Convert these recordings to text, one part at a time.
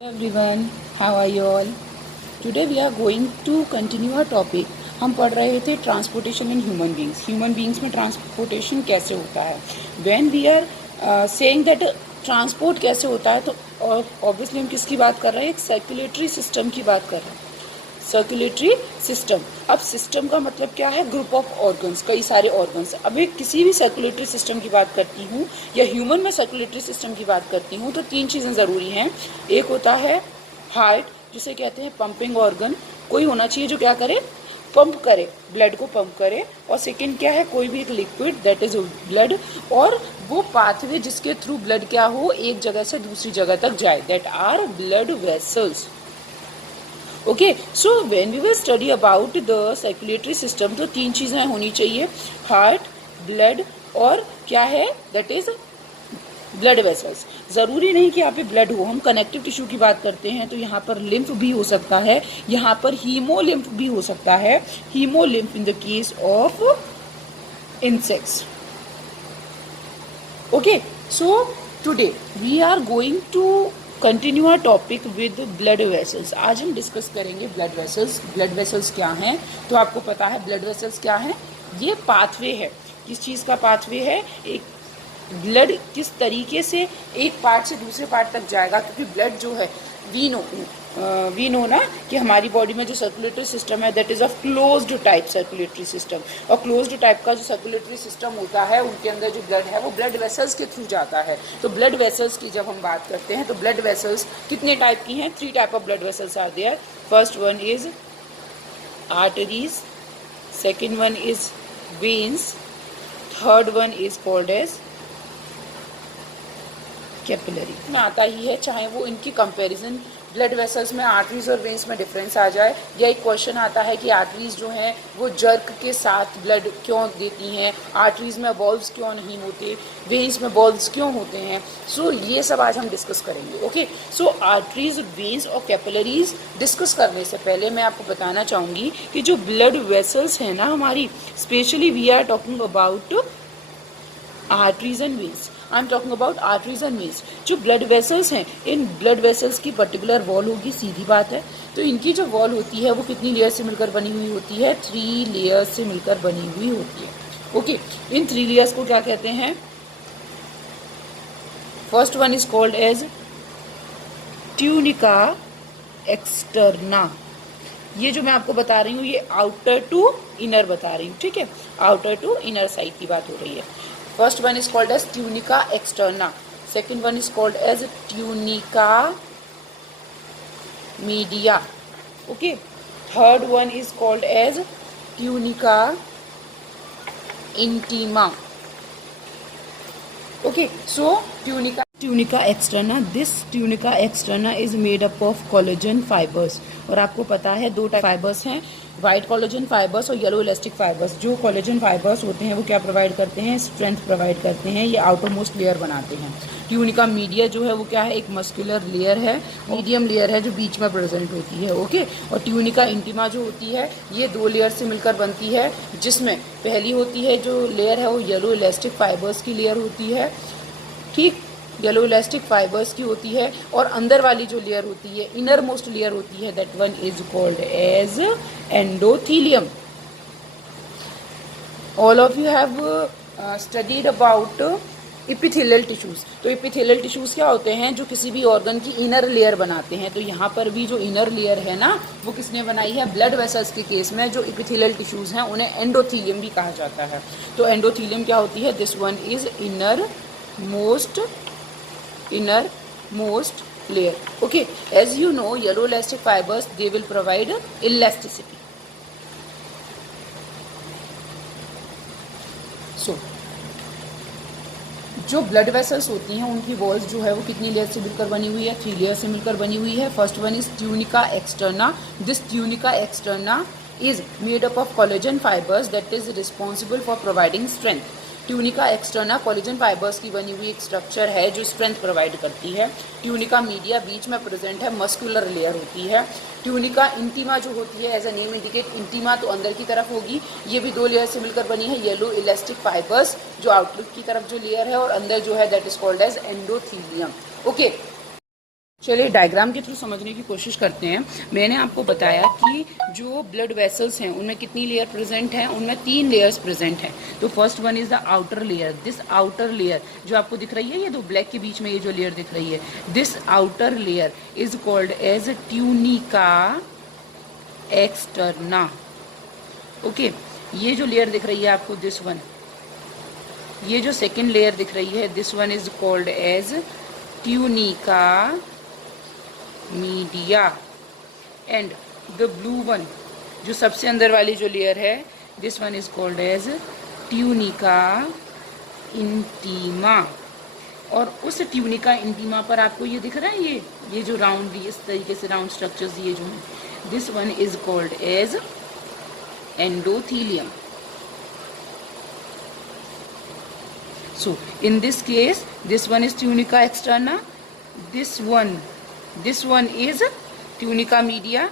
Everyone, how are you all? Today we are going to continue our topic. हम पढ़ रहे थे transportation in human beings में transportation कैसे होता है. When we are saying that transport कैसे होता है, तो ऑब्वियसली हम किसकी बात कर रहे हैं? एक सर्कुलेटरी सिस्टम की बात कर रहे हैं. Circulatory system. अब सिस्टम का मतलब क्या है? ग्रुप ऑफ ऑर्गन्स, कई सारे ऑर्गन्स. अब एक किसी भी सर्कुलेटरी सिस्टम की बात करती हूँ या ह्यूमन में सर्कुलेटरी सिस्टम की बात करती हूँ तो तीन चीज़ें ज़रूरी हैं. एक होता है हार्ट, जिसे कहते हैं पंपिंग ऑर्गन. कोई होना चाहिए जो क्या करे? पंप करे, ब्लड को पंप करे. और सेकेंड क्या है? कोई भी एक लिक्विड, दैट इज ब्लड. और वो पाथवे जिसके थ्रू ब्लड क्या हो, एक जगह से दूसरी जगह तक जाए, that are blood vessels. Okay, so when we will study about the circulatory system तो तीन चीज़ें होनी चाहिए: हार्ट, ब्लड और क्या है? That is blood vessels. ज़रूरी नहीं कि यहाँ पे ब्लड हो. हम कनेक्टिव टिश्यू की बात करते हैं तो यहाँ पर लिम्फ भी हो सकता है, यहाँ पर हीमोलिम्फ भी हो सकता है. Hemolymph in the case of insects. Okay, so today we are going to continue our topic with blood vessels. आज हम डिस्कस करेंगे ब्लड वेसल्स. ब्लड वेसल्स क्या हैं? तो आपको पता है ब्लड वेसल्स क्या हैं. ये पाथवे है. किस चीज़ का पाथवे है? एक ब्लड किस तरीके से एक पार्ट से दूसरे पार्ट तक जाएगा, क्योंकि ब्लड जो है वी नो ना कि हमारी बॉडी में जो सर्कुलेटरी सिस्टम है that is of closed type circulatory system. और क्लोज्ड टाइप का जो सर्कुलेटरी सिस्टम होता है उनके अंदर जो ब्लड है वो ब्लड वेसल्स के थ्रू जाता है. तो ब्लड वेसल्स की जब हम बात करते हैं तो ब्लड वेसल्स कितने टाइप की हैं? 3 type of blood vessels are there. First one is arteries, second one is veins, third one is called as capillary. में आता ही है, चाहे वो इनकी कंपैरिजन ब्लड वेसल्स में आर्टरीज और वेन्स में डिफरेंस आ जाए, या एक क्वेश्चन आता है कि आर्टरीज जो हैं वो जर्क के साथ ब्लड क्यों देती हैं, आर्टरीज में बॉल्ब्स क्यों नहीं होते, वेन्स में बॉल्ब्स क्यों होते हैं. सो ये सब आज हम डिस्कस करेंगे. ओके, सो आर्टरीज, वेन्स और कैपिलरीज डिस्कस करने से पहले मैं आपको बताना चाहूँगी कि जो ब्लड वेसल्स हैं ना हमारी, specially we are talking about arteries and veins. I am talking about arteries and veins. जो ब्लड वेसल्स हैं, इन ब्लड वेसल्स की पर्टिकुलर वॉल होगी, सीधी बात है. तो इनकी जो वॉल होती है वो कितनी लेयर से मिलकर बनी हुई होती है? 3 लेयर्स से मिलकर बनी हुई होती है. ओके, इन 3 लेयर्स को क्या कहते हैं? First one is called as tunica externa. ये जो मैं आपको बता रही हूँ ये आउटर टू इनर बता रही हूँ, ठीक है? आउटर टू इनर साइड की बात हो रही है. First one is called as tunica externa. Second one is called as tunica media. Okay. Third one is called as tunica intima. Okay. So tunica externa. This tunica externa is made up of collagen fibers. और आपको पता है 2 type fibres हैं, white collagen fibres और yellow elastic fibres. जो collagen fibres होते हैं वो क्या प्रोवाइड करते हैं? स्ट्रेंथ प्रोवाइड करते हैं. ये आउटर मोस्ट लेयर बनाते हैं. ट्यूनिका मीडिया जो है वो क्या है? एक मस्कुलर लेयर है, मीडियम लेयर है जो बीच में प्रेजेंट होती है. ओके, और ट्यूनिका इंटीमा जो होती है ये 2 लेयर से मिलकर बनती है, जिसमें पहली होती है जो लेयर है वो येलो इलास्टिक फाइबर्स की लेयर होती है. ठीक, येलो इलास्टिक फाइबर्स की होती है. और अंदर वाली जो लेयर होती है, इनर मोस्ट लेयर होती है, that one is called as endothelium. All of you have studied about epithelial tissues. तो इपिथेलियल टिश्यूज क्या होते हैं? जो किसी भी ऑर्गन की इनर लेयर बनाते हैं. तो यहाँ पर भी जो इनर लेयर है ना वो किसने बनाई है? ब्लड वेसल्स के केस में जो इपिथेलियल टिश्यूज हैं उन्हें एंडोथीलियम भी कहा जाता है. तो एंडोथीलियम क्या होती है? This one is inner most layer. Okay, as you know, yellow elastic fibers, they will provide elasticity. So जो ब्लड वेसल्स होती हैं उनकी वॉल्स जो है वो कितनी लेयर से मिलकर बनी हुई है? 3 लेयर से मिलकर बनी हुई है. First one is tunica externa. This tunica externa is made up of collagen fibers that is responsible for providing strength. Tunica externa collagen fibres की बनी हुई एक स्ट्रक्चर है जो स्ट्रेंथ प्रोवाइड करती है. ट्यूनिका मीडिया बीच में प्रेजेंट है, मस्कुलर लेयर होती है. ट्यूनिका इंटीमा जो होती है, as a name indicate, intima तो अंदर की तरफ होगी. ये भी 2 लेयर से मिलकर बनी है. येलो इलास्टिक फाइबर्स जो आउटलुक की तरफ जो लेयर है, और अंदर जो है that is called as endothelium. Okay, चलिए डायग्राम के थ्रू समझने की कोशिश करते हैं। मैंने आपको बताया कि जो ब्लड वेसल्स हैं उनमें कितनी लेयर प्रेजेंट हैं, उनमें 3 लेयर्स प्रेजेंट हैं। तो first one is the outer layer. This outer layer जो आपको दिख रही है, ये दो ब्लैक के बीच में ये जो लेयर दिख रही है, this outer layer is called as tunica externa. Okay, ये जो लेयर दिख रही है आपको, दिस वन, ये जो सेकेंड लेयर दिख रही है, this one is called as tunica media. And the blue one, जो सबसे अंदर वाली जो लेयर है, this one is called as tunica intima. और उस ट्यूनिका इंटीमा पर आपको ये दिख रहा है, ये जो राउंड, इस तरीके से राउंड स्ट्रक्चर्स ये जो हैं, this one is called as endothelium. So in this case, this one is tunica externa, this one is tunica media,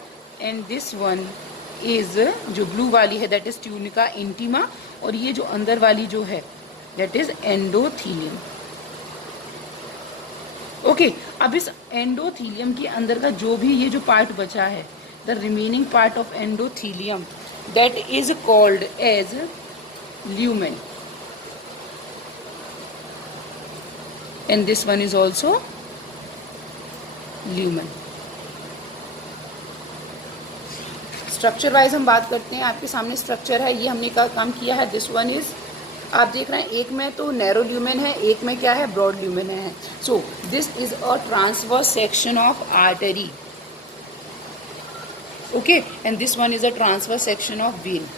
and this one is जो blue वाली है that is tunica intima, और ये जो अंदर वाली जो है that is endothelium. ओके, अब इस एंडोथीलियम के अंदर का जो भी ये जो पार्ट बचा है, the remaining part of endothelium, that is called as lumen. And this one is also lumen. Structure wise हम बात करते हैं. आपके सामने स्ट्रक्चर है, ये हमने का काम किया है. दिस वन इज, आप देख रहे हैं, एक में तो नैरो ल्यूमेन है, एक में क्या है, ब्रॉड ल्यूमेन है. सो this is a transverse section of artery. Okay, and this one is a transverse section of when.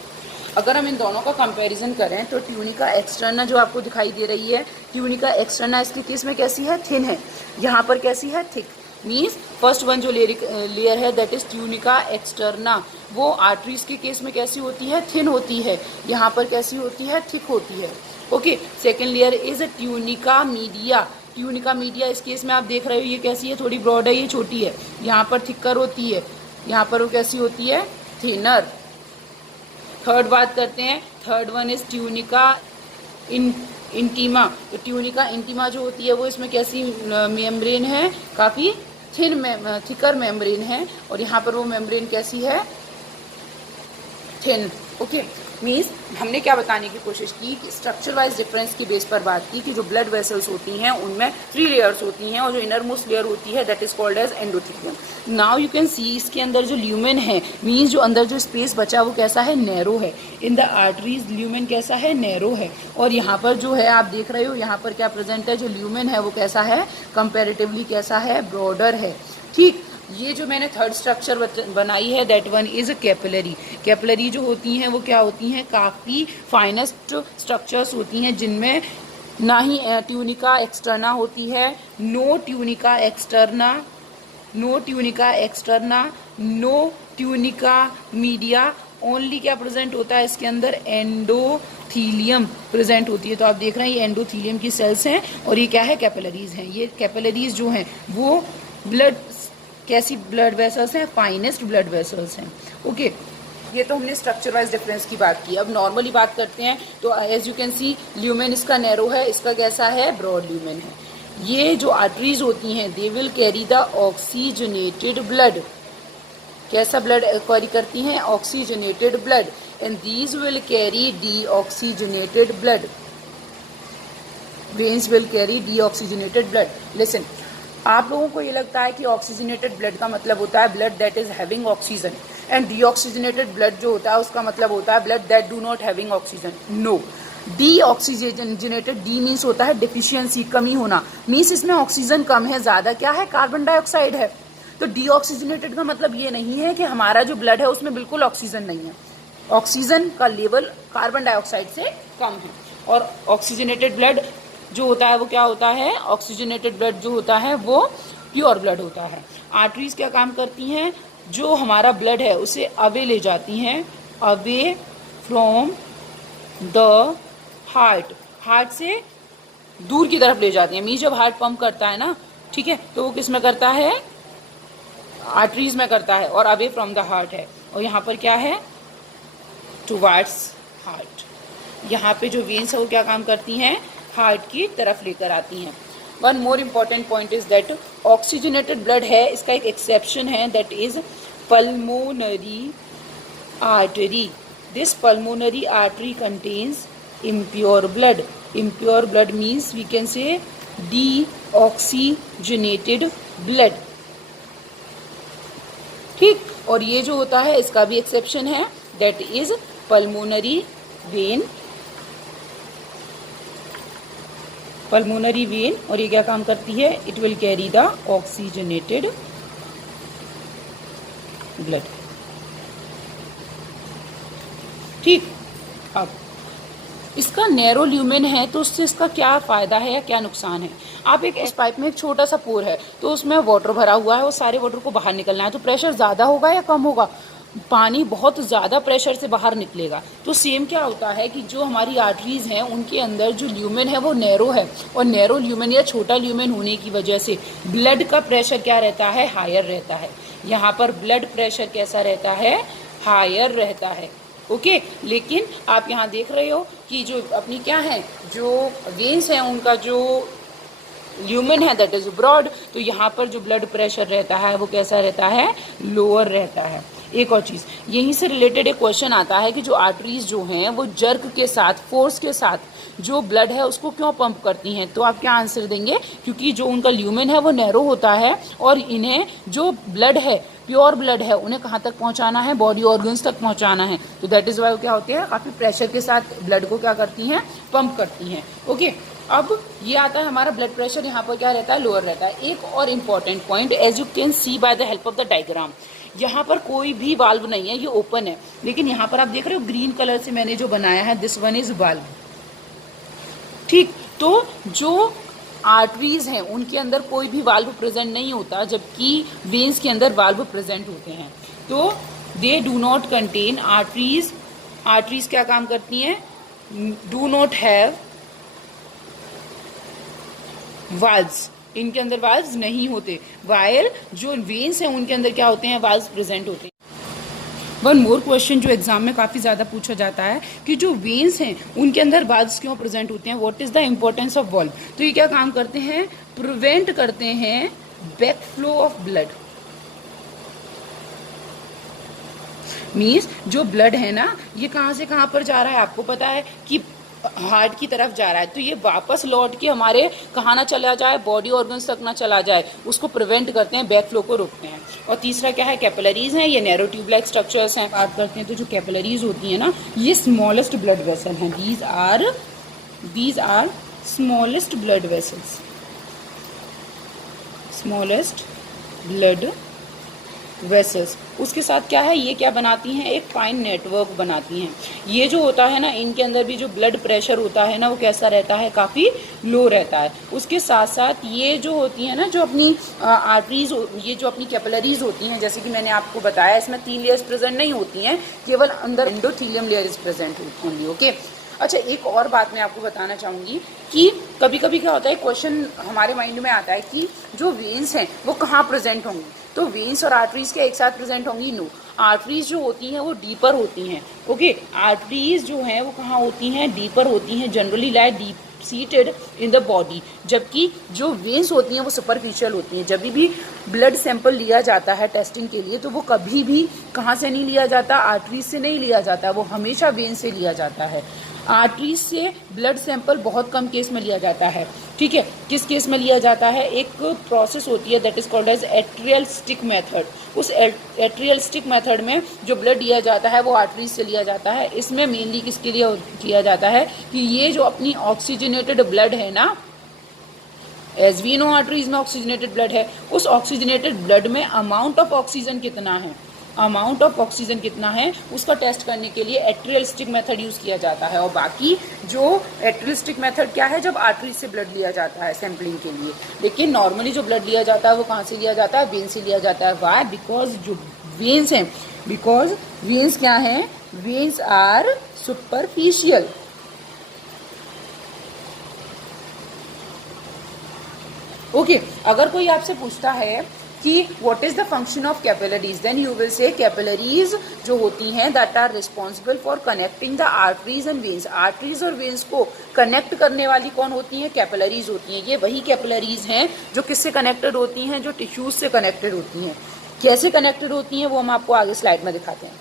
अगर हम इन दोनों का कंपैरिजन करें तो ट्यूनिका एक्सटर्ना जो आपको दिखाई दे रही है, ट्यूनिका एक्सटर्ना इसके केस में कैसी है, थिन है. यहाँ पर कैसी है, थिक. मीन्स फर्स्ट वन जो लेयर है दैट इज ट्यूनिका एक्सटर्ना, वो आर्टरीज के केस में कैसी होती है, थिन होती है. यहाँ पर कैसी होती है, थिक होती है. Okay, second layer is tunica media. Tunica media इस केस में आप देख रहे हो, ये कैसी है, थोड़ी ब्रॉड है, ये छोटी है. यहाँ पर थिकर होती है, यहाँ पर वो कैसी होती है, थिनर. थर्ड बात करते हैं, third one is tunica intima. तो ट्यूनिका इंटीमा जो होती है वो इसमें कैसी मेम्ब्रेन है, काफ़ी थिकर मेम्ब्रेन है, और यहाँ पर वो मेम्ब्रेन कैसी है, थिन. ओके, मीन्स हमने क्या बताने की कोशिश की कि स्ट्रक्चर वाइज डिफरेंस की बेस पर बात की कि जो ब्लड वेसल्स होती हैं उनमें 3 लेयर्स होती हैं, और जो इनर मोस्ट लेयर होती है that is called as endothelium. Now you can see इसके अंदर जो ल्यूमेन है, मीन्स जो अंदर जो स्पेस बचा वो कैसा है, नैरो है. इन द आर्टरीज ल्यूमेन कैसा है, नैरो है. और यहाँ पर जो है आप देख रहे हो, यहाँ पर क्या प्रेजेंट है, जो ल्यूमेन है वो कैसा है, कंपेरेटिवली कैसा है, ब्रॉडर है. ठीक, ये जो मैंने थर्ड स्ट्रक्चर बनाई है that one is capillary. Capillary जो होती हैं वो क्या होती हैं, काफ़ी फाइनेस्ट स्ट्रक्चर्स होती हैं, जिनमें ना ही ट्यूनिका एक्सटर्ना होती है, no tunica externa, no tunica externa, no tunica media. Only क्या प्रेजेंट होता है इसके अंदर, एंडोथीलियम प्रेजेंट होती है. तो आप देख रहे हैं ये एंडोथीलियम की सेल्स हैं, और ये क्या है, कैपिलरीज हैं. ये कैपिलरीज जो हैं वो ब्लड, कैसी ब्लड वेसल्स हैं, फाइनेस्ट ब्लड वेसल्स हैं. ओके, ये तो हमने स्ट्रक्चर वाइज डिफरेंस की बात की. अब नॉर्मली बात करते हैं तो as you can see lumen इसका नैरो है, इसका कैसा है, ब्रॉड ल्यूमेन है. ये जो आर्टरीज होती हैं they will carry the oxygenated blood. कैसा ब्लड कैरी करती हैं, oxygenated blood. And these will carry deoxygenated blood. Veins will carry deoxygenated blood. Listen, आप लोगों को ये लगता है कि ऑक्सीजनेटेड ब्लड का मतलब होता है blood that is having oxygen, and deoxygenated blood जो होता है उसका मतलब होता है blood that do not having oxygen. No, deoxygenated, D means होता है डिफिशियंसी, कमी होना. मीन्स इसमें ऑक्सीजन कम है, ज़्यादा क्या है, कार्बन डाइऑक्साइड है. तो डीऑक्सीजनेटेड का मतलब ये नहीं है कि हमारा जो ब्लड है उसमें बिल्कुल ऑक्सीजन नहीं है. ऑक्सीजन का लेवल कार्बन डाइऑक्साइड से कम है. और ऑक्सीजनेटेड ब्लड जो होता है वो क्या होता है, ऑक्सीजनेटेड ब्लड जो होता है वो प्योर ब्लड होता है. आर्टरीज क्या काम करती हैं, जो हमारा ब्लड है उसे अवे ले जाती हैं, away from the heart. Heart से दूर की तरफ ले जाती हैं. मीन्स जब हार्ट पंप करता है ना, ठीक है, तो वो किस में करता है, आर्टरीज में करता है, और अवे फ्रॉम द हार्ट है. और यहाँ पर क्या है, टुवार्ड्स हार्ट. यहाँ पे जो वेन्स है वो क्या काम करती हैं, हार्ट की तरफ लेकर आती हैं. One more important point is that oxygenated blood है, इसका एक एक्सेप्शन है, that is pulmonary artery. This pulmonary artery contains impure blood. Impure blood means we can say deoxygenated blood. ठीक, और ये जो होता है इसका भी एक्सेप्शन है, that is pulmonary vein. Pulmonary vein, और ये क्या काम करती है, it will carry the oxygenated blood. ठीक, अब इसका नैरो ल्यूमेन है तो उससे इसका क्या फ़ायदा है या क्या नुकसान है. आप एक इस पाइप में एक छोटा सा पोर है तो उसमें वाटर भरा हुआ है, वो सारे वाटर को बाहर निकलना है, तो प्रेशर ज़्यादा होगा या कम होगा, पानी बहुत ज़्यादा प्रेशर से बाहर निकलेगा. तो सेम क्या होता है कि जो हमारी आर्टरीज़ हैं उनके अंदर जो ल्यूमेन है वो नैरो है, और नैरो ल्यूमेन या छोटा ल्यूमेन होने की वजह से ब्लड का प्रेशर क्या रहता है, हायर रहता है. यहाँ पर ब्लड प्रेशर कैसा रहता है, हायर रहता है. ओके, लेकिन आप यहाँ देख रहे हो कि जो अपनी क्या है, जो वेन्स हैं उनका जो ल्यूमेन है दैट इज ब्रॉड, तो यहाँ पर जो ब्लड प्रेशर रहता है वो कैसा रहता है, लोअर रहता है. एक और चीज़ यहीं से रिलेटेड एक क्वेश्चन आता है कि जो आर्टरीज जो हैं वो जर्क के साथ, फोर्स के साथ जो ब्लड है उसको क्यों पंप करती हैं. तो आप क्या आंसर देंगे, क्योंकि जो उनका ल्यूमेन है वो नैरो होता है और इन्हें जो ब्लड है, प्योर ब्लड है, उन्हें कहाँ तक पहुँचाना है, बॉडी ऑर्गन्स तक पहुँचाना है. तो दैट इज़ वाई क्या होते हैं, काफ़ी प्रेशर के साथ ब्लड को क्या करती हैं, पंप करती हैं. ओके, अब ये आता है हमारा ब्लड प्रेशर यहाँ पर क्या रहता है, लोअर रहता है. एक और important point, as you can see by the help of the diagram, यहाँ पर कोई भी वाल्व नहीं है, ये ओपन है, लेकिन यहाँ पर आप देख रहे हो ग्रीन कलर से मैंने जो बनाया है, दिस वन इज वाल्व. ठीक, तो जो आर्टरीज हैं उनके अंदर कोई भी वाल्व प्रेजेंट नहीं होता, जबकि वेन्स के अंदर वाल्व प्रेजेंट होते हैं. तो they do not contain arteries. Arteries क्या काम करती हैं, डू नॉट हैव वाल्व्स, इनके अंदर वाल्व्स नहीं होते. वाइल जो वेन्स हैं उनके अंदर क्या होते हैं, वाल्व्स प्रेजेंट होते हैं. वन मोर क्वेश्चन जो एग्जाम में काफ़ी ज़्यादा पूछा जाता है कि जो वेन्स हैं उनके अंदर वाल्व्स क्यों प्रेजेंट होते हैं, what is the importance of valve. तो ये क्या काम करते हैं, प्रिवेंट करते हैं back flow of blood. Means जो ब्लड है ना, ये कहाँ से कहाँ पर जा रहा है, आपको पता है कि हार्ट की तरफ जा रहा है, तो ये वापस लौट के हमारे कहाँ ना चला जाए, बॉडी ऑर्गन्स तक ना चला जाए, उसको प्रिवेंट करते हैं, बैक फ्लो को रोकते हैं. और तीसरा क्या है, कैपिलरीज हैं, ये नैरो ट्यूब लाइक स्ट्रक्चर्स हैं. बात करते हैं तो जो कैपिलरीज होती हैं ना, ये स्मॉलेस्ट ब्लड वेसल हैं. These are smallest blood vessels, smallest blood vessels. उसके साथ क्या है, ये क्या बनाती हैं, एक फाइन नेटवर्क बनाती हैं. ये जो होता है ना, इनके अंदर भी जो ब्लड प्रेशर होता है ना, वो कैसा रहता है, काफ़ी लो रहता है. उसके साथ साथ ये जो होती है ना, जो अपनी आर्टरीज, ये जो अपनी कैपिलरीज होती हैं, जैसे कि मैंने आपको बताया, इसमें 3 लेयर्स प्रेजेंट नहीं होती हैं, केवल अंदर एंडोथेलियम लेयर इज प्रेजेंट होती. ओके, अच्छा, एक और बात मैं आपको बताना चाहूँगी कि कभी कभी क्या होता है, क्वेश्चन हमारे माइंड में आता है कि जो वेन्स हैं वो कहाँ प्रेजेंट होंगी. तो वेन्स और आर्टरीज क्या एक साथ प्रेजेंट होंगी, नो. आर्टरीज जो होती हैं वो डीपर होती हैं. ओके, आर्टरीज जो हैं वो कहाँ होती हैं, डीपर होती हैं, generally lie deep seated in the body, जबकि जो वेन्स होती हैं वो सुपरफिशियल होती हैं. जब भी ब्लड सैंपल लिया जाता है टेस्टिंग के लिए, तो वो कभी भी कहाँ से नहीं लिया जाता, आर्टरीज से नहीं लिया जाता, वो हमेशा वेन से लिया जाता है. आर्टरीज से ब्लड सैंपल बहुत कम केस में लिया जाता है. ठीक है, किस केस में लिया जाता है, एक प्रोसेस होती है that is called as atrial stick method. उस एट्रियल स्टिक मेथड में जो ब्लड लिया जाता है वो आर्टरीज से लिया जाता है. इसमें मेनली किसके लिए किया जाता है कि ये जो अपनी ऑक्सीजनेटेड ब्लड है ना, एज वी नो आर्टरीज में ऑक्सीजनेटेड ब्लड है, उस ऑक्सीजनेटेड ब्लड में अमाउंट ऑफ ऑक्सीजन कितना है, अमाउंट ऑफ ऑक्सीजन कितना है उसका टेस्ट करने के लिए एट्रियल स्टिक मेथड यूज़ किया जाता है. और बाकी जो एट्रियल स्टिक मेथड क्या है, जब आर्टरीज से ब्लड लिया जाता है सैम्पलिंग के लिए. लेकिन नॉर्मली जो ब्लड लिया जाता है वो कहाँ से लिया जाता है, वेन से लिया जाता है. वाई, बिकॉज जो वेन्स हैं, बिकॉज वेन्स क्या हैं, वेन्स आर सुपरफिशियल. ओके, अगर कोई आपसे पूछता है कि what is the function of capillaries, then you will say capillaries जो होती हैं that are responsible for connecting the arteries and veins. Arteries और वेन्स को कनेक्ट करने वाली कौन होती हैं? कैपिलरीज होती हैं। ये वही कैपिलरीज हैं जो किससे कनेक्टेड होती हैं? जो टिश्यूज से कनेक्टेड होती हैं। कैसे कनेक्टेड होती हैं वो हम आपको आगे स्लाइड में दिखाते हैं।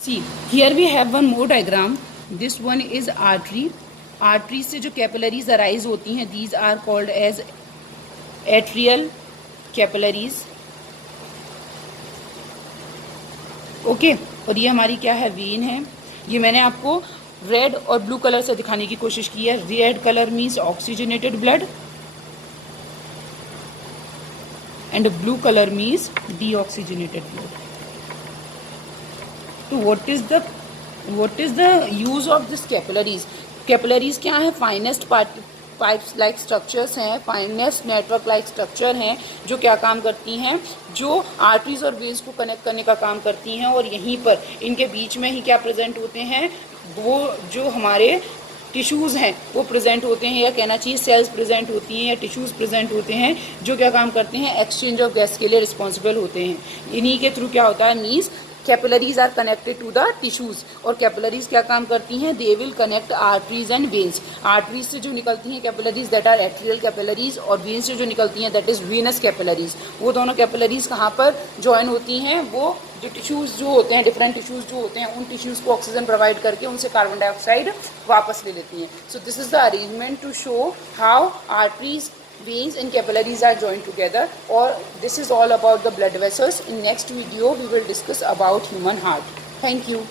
See here we have one more diagram, this one is artery. Artery से जो कैपिलरीज अराइज होती हैं these are called as atrial capillaries. Okay, और ये हमारी क्या है? वेन है। ये मैंने आपको रेड और ब्लू कलर से दिखाने की कोशिश की है। Red colour means oxygenated blood and blue colour means deoxygenated blood. तो what is the use of this capillaries? Capillaries क्या है? फाइनेस्ट पाइप्स लाइक स्ट्रक्चर्स हैं, फाइनेस्ट नेटवर्क लाइक स्ट्रक्चर हैं जो क्या काम करती हैं? जो आर्टरीज और वेन्स को कनेक्ट करने का काम करती हैं। और यहीं पर इनके बीच में ही क्या प्रेजेंट होते हैं? वो जो हमारे टिश्यूज़ हैं वो प्रेजेंट होते हैं, या कहना चाहिए सेल्स प्रेजेंट होती हैं या टिश्यूज़ प्रेजेंट होते हैं जो क्या काम करते हैं? एक्सचेंज ऑफ गैस के लिए रिस्पॉन्सिबल होते हैं। इन्हीं के थ्रू क्या होता है? Means capillaries are connected to the tissues. और कैपिलरीज क्या काम करती हैं? They will connect arteries and veins. Arteries से जो निकलती हैं capillaries that are atrial capillaries, और वेन्स से जो निकलती हैं दैट इज वेनस कैपिलरीज। वो दोनों कैपिलरीज कहाँ पर ज्वाइन होती हैं? वो जो टिश्यूज जो होते हैं, डिफरेंट टिश्यूज जो होते हैं, उन टिश्यूज को ऑक्सीजन प्रोवाइड करके उनसे कार्बन डाइऑक्साइड वापस ले लेती हैं। So this is the arrangement to show how arteries, veins and capillaries are joined together, or this is all about the blood vessels. In next video we will discuss about human heart. Thank you.